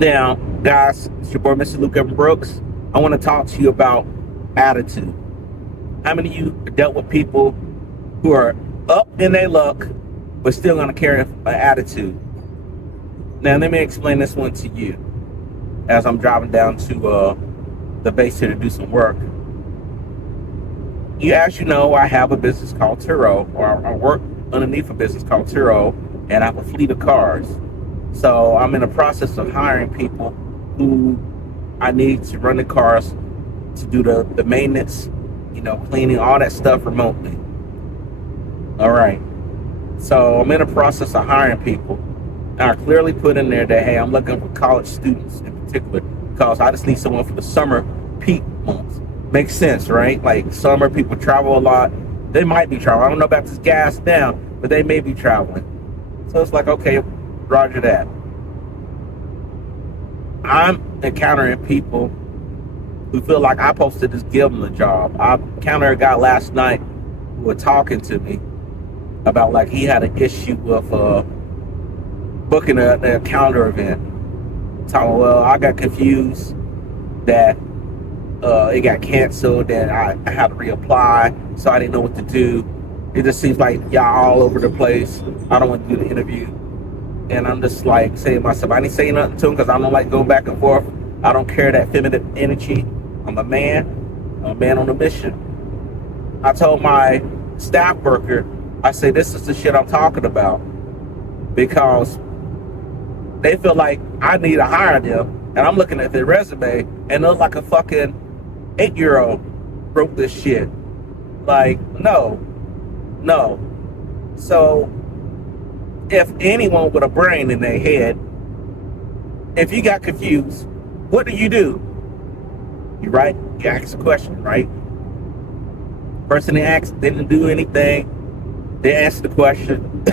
Now, guys, it's your boy, Mr. Luke Evan Brooks. I want to talk to you about attitude. How many of you dealt with people who are up in their luck, but still going to carry an attitude? Now, let me explain this one to you as I'm driving down to the base here to do some work. As you know, I have a business called Turo, or I work underneath a business called Turo, and I have a fleet of cars. So I'm in the process of hiring people who I need to run the cars, to do the maintenance, cleaning, all that stuff remotely. All right. So I'm in the process of hiring people. And I clearly put in there that, hey, I'm looking for college students in particular, because I just need someone for the summer peak months. Makes sense, right? Like summer, people travel a lot. They might be traveling. I don't know about this gas down, but they may be traveling. So it's like, okay, roger that. I'm encountering people who feel like I'm supposed to just give them the job. I encountered a guy last night who was talking to me about, like, he had an issue with booking a calendar event. Talking, well, I got confused that it got canceled and I had to reapply, so I didn't know what to do. It just seems like y'all all over the place. I don't want to do the interview. And I'm just like saying to myself, I didn't say nothing to him because I don't like going back and forth. I don't carry that feminine energy. I'm a man on a mission. I told my staff worker, I say, this is the shit I'm talking about, because they feel like I need to hire them, and I'm looking at their resume and look like a fucking 8-year-old wrote this shit. Like, no. So if anyone with a brain in their head, if you got confused, what do? You ask a question, right? Person they asked didn't do anything. They answered the question.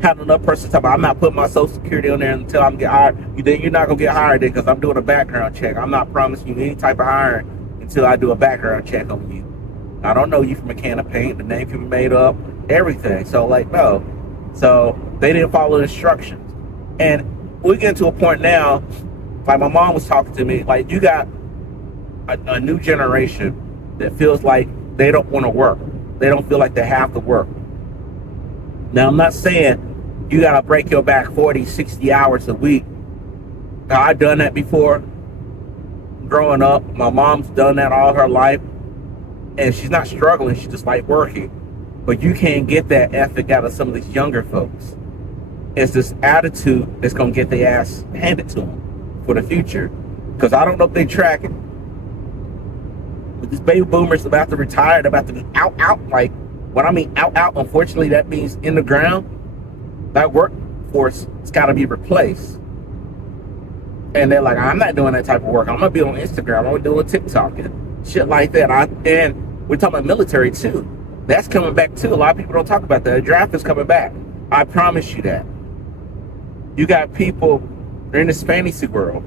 Had another person talk about, I'm not putting my social security on there until I'm get hired. You're not gonna get hired then, because I'm doing a background check. I'm not promising you any type of hiring until I do a background check on you. I don't know you from a can of paint. The name can be made up, everything. So, like, no. So they didn't follow the instructions. And we get to a point now, like my mom was talking to me, like, you got a new generation that feels like they don't want to work. They don't feel like they have to work. Now, I'm not saying you got to break your back 40, 60 hours a week. Now, I've done that before. Growing up, my mom's done that all her life. And she's not struggling. She just like working. But you can't get that ethic out of some of these younger folks. It's this attitude that's going to get their ass handed to them for the future. Because I don't know if they track it. But these baby boomers about to retire, they're about to be out. Like, when I mean out, unfortunately, that means in the ground. That workforce has got to be replaced. And they're like, I'm not doing that type of work. I'm going to be on Instagram. I'm going to do TikTok and shit like that. And we're talking about military, too. That's coming back, too. A lot of people don't talk about that. The draft is coming back. I promise you that. You got people, they're in this fantasy world.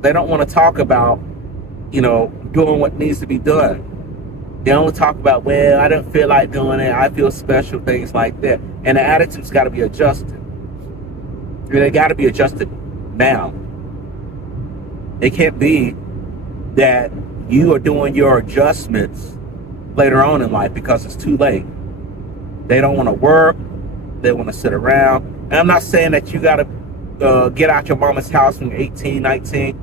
They don't want to talk about, doing what needs to be done. They only talk about, well, I don't feel like doing it. I feel special, things like that. And the attitude's got to be adjusted. They got to be adjusted now. It can't be that you are doing your adjustments later on in life because it's too late. They don't want to work. They want to sit around. And I'm not saying that you got to get out your mama's house when you're 18, 19.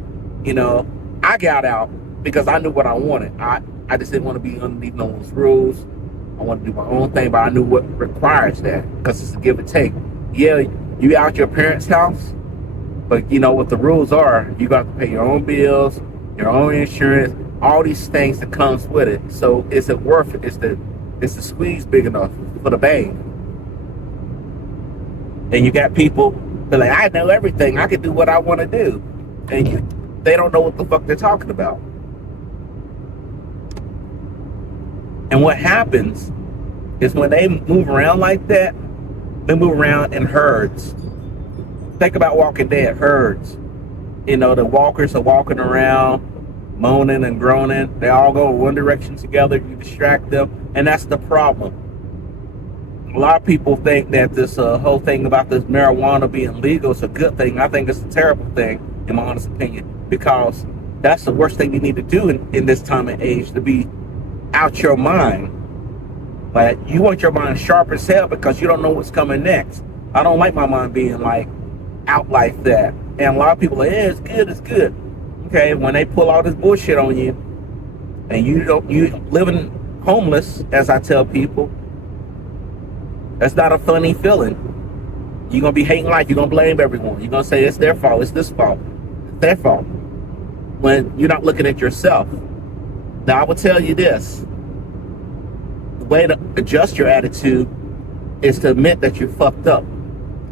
I got out because I knew what I wanted. I just didn't want to be underneath no one's rules. I want to do my own thing, but I knew what requires that, because it's a give and take. Yeah, you out your parents' house, but what the rules are. You got to pay your own bills, your own insurance, all these things that comes with it. So is it worth it? Is the squeeze big enough for the bang? And you got people that are like, I know everything. I can do what I want to do. And they don't know what the fuck they're talking about. And what happens is when they move around like that, they move around in herds. Think about Walking Dead, herds. The walkers are walking around, moaning and groaning. They all go in one direction together. You distract them, and that's the problem. A lot of people think that this whole thing about this marijuana being legal is a good thing. I think it's a terrible thing. in my honest opinion, because that's the worst thing you need to do in this time and age, to be out your mind. Like, you want your mind sharp as hell because you don't know what's coming next. I don't like my mind being like out like that. And a lot of people are like, yeah, it's good. Okay, when they pull all this bullshit on you and you living homeless, as I tell people, that's not a funny feeling. You're gonna be hating life, you're gonna blame everyone. You're gonna say it's their fault, it's this fault, it's their fault. When you're not looking at yourself. Now I will tell you this. The way to adjust your attitude is to admit that you fucked up.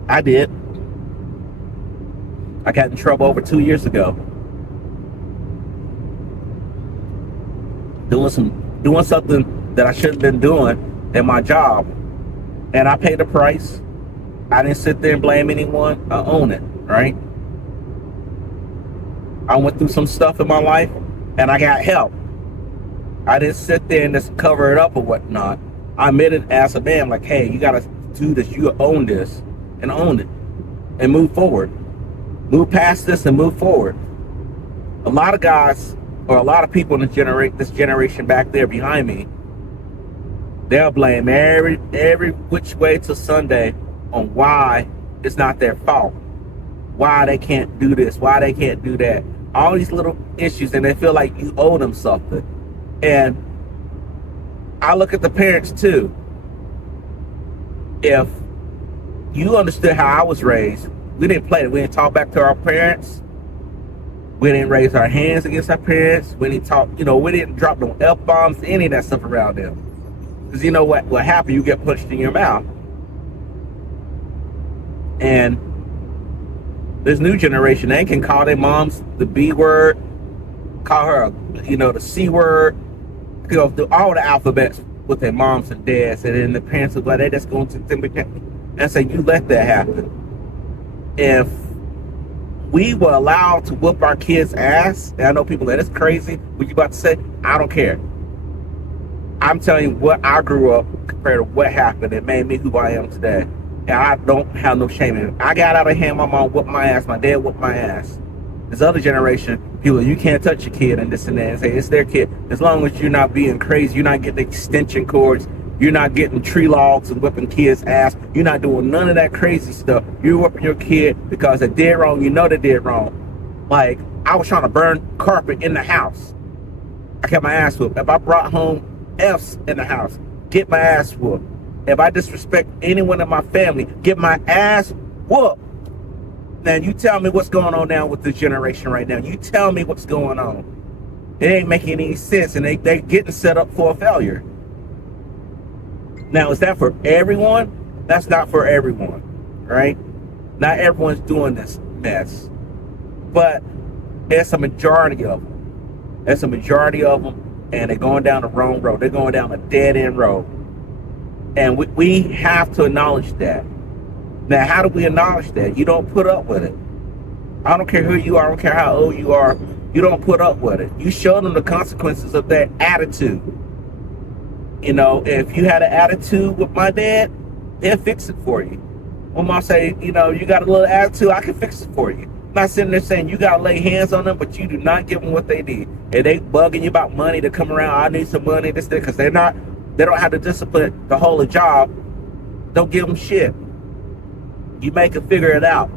I did. I got in trouble over 2 years ago. Doing something that I shouldn't have been doing in my job. And I paid the price. I didn't sit there and blame anyone. I own it, right? I went through some stuff in my life and I got help. I didn't sit there and just cover it up or whatnot. I admitted as a man, like, hey, you gotta do this, you own this, and own it, and move forward. Move past this and move forward. A lot of guys, or a lot of people in this generation back there behind me, they'll blame every which way to Sunday on why it's not their fault. Why they can't do this, why they can't do that. All these little issues, and they feel like you owe them something. And I look at the parents too. If you understood how I was raised, we didn't play it. We didn't talk back to our parents. We didn't raise our hands against our parents. We didn't talk, we didn't drop no F-bombs, any of that stuff around them. Because you know what happened? You get punched in your mouth. And this new generation, they can call their moms the B word, call her, the C word, go through all the alphabets with their moms and dads, and then the parents are like, they just going to them and say, you let that happen. If we were allowed to whoop our kids' ass, and I know people that it's crazy, what you about to say, I don't care. I'm telling you what I grew up compared to what happened. It made me who I am today. And I don't have no shame in it. I got out of hand, my mom whooped my ass, my dad whooped my ass. This other generation, people, you can't touch your kid and this and that, and say it's their kid. As long as you're not being crazy, you're not getting extension cords, you're not getting tree logs and whipping kids' ass, you're not doing none of that crazy stuff. You're whipping your kid because they did wrong, you know they did wrong. Like, I was trying to burn carpet in the house. I kept my ass whooped. If I brought home F's in the house, get my ass whooped. If I disrespect anyone in my family, get my ass whooped. Now, you tell me what's going on now with this generation right now. You tell me what's going on. It ain't making any sense, and they getting set up for a failure. Now, is that for everyone? That's not for everyone, right? Not everyone's doing this mess. But there's a majority of them. There's a majority of them, and they're going down the wrong road. They're going down a dead-end road. And we have to acknowledge that. Now, how do we acknowledge that? You don't put up with it. I don't care who you are. I don't care how old you are. You don't put up with it. You show them the consequences of that attitude. If you had an attitude with my dad, they'll fix it for you. When mom say, you got a little attitude, I can fix it for you. I'm not sitting there saying you got to lay hands on them, but you do not give them what they need. And they bugging you about money to come around. I need some money, this, because they don't have the discipline to hold a job. Don't give them shit. You make them figure it out.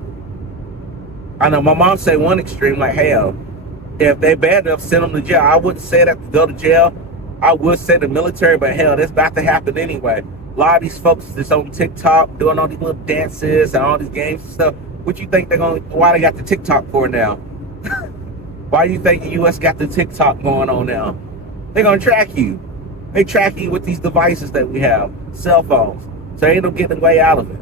I know my mom say one extreme, like, hell, if they bad enough, send them to jail. I wouldn't say that to go to jail. I would say the military, but hell, that's about to happen anyway. A lot of these folks that's on TikTok doing all these little dances and all these games and stuff. What you think why they got the TikTok for now? Why do you think the U.S. got the TikTok going on now? They're going to track you. They track you with these devices that we have, cell phones. So ain't no getting way out of it.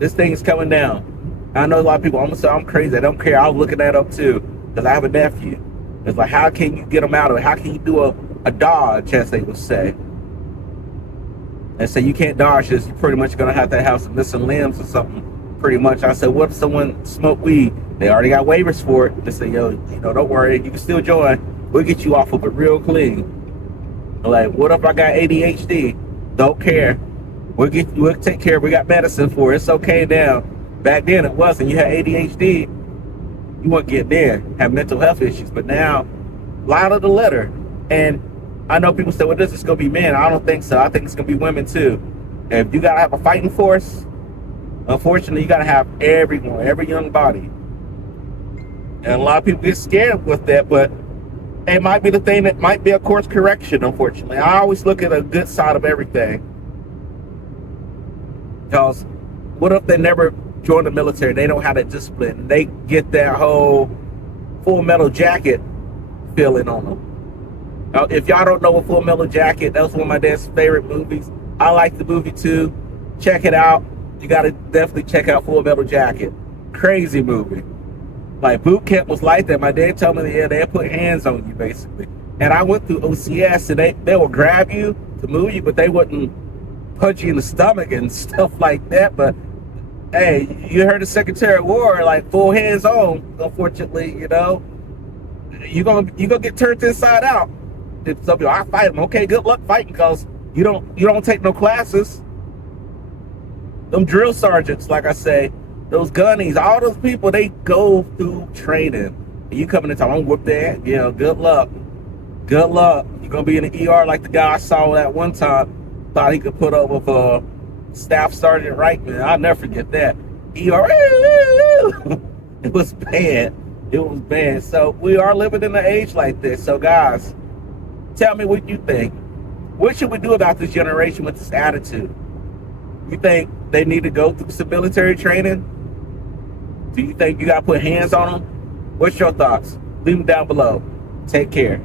This thing is coming down. I know a lot of people, I'm going to say I'm crazy. I don't care. I was looking that up too, because I have a nephew. It's like, how can you get them out of it? How can you do a dodge, as they would say? And say you can't dodge this. You're pretty much going to have some missing limbs or something, pretty much. I said, what if someone smoked weed? They already got waivers for it. They say, yo, don't worry. You can still join. We'll get you off of it real clean. Like, what if I got ADHD? Don't care. We'll take care. We got medicine for it. It's okay now. Back then it wasn't. You had ADHD. you weren't getting in, have mental health issues. But now, lie to the letter. And I know people say, well, this is going to be men. I don't think so. I think it's going to be women too. If you got to have a fighting force, unfortunately, you got to have everyone, every young body. And a lot of people get scared with that, but it might be the thing that might be a course correction, unfortunately. I always look at a good side of everything. Because what if they never join the military? They don't have that discipline. They get that whole Full Metal Jacket feeling on them. Now, if y'all don't know what Full Metal Jacket, that was one of my dad's favorite movies. I like the movie too. Check it out. You got to definitely check out Full Metal Jacket. Crazy movie. Like, boot camp was like that. My dad told me, yeah, they put hands on you, basically. And I went through OCS, and they would grab you to move you, but they wouldn't punch you in the stomach and stuff like that. But, hey, you heard the Secretary of War, like, full hands on, unfortunately, you know. You're gonna get turned inside out. If some people, I fight them. Okay, good luck fighting, because you don't take no classes. Them drill sergeants, like I say, those gunnies, all those people, they go through training. And you coming in and talking, I'm whoop that. Yeah, good luck. Good luck. You're going to be in the ER like the guy I saw that one time. Thought he could put up with Staff Sergeant Reitman. I'll never forget that. ER. It was bad. It was bad. So we are living in an age like this. So guys, tell me what you think. What should we do about this generation with this attitude? You think they need to go through some military training? Do you think you got to put hands on them? What's your thoughts? Leave them down below. Take care.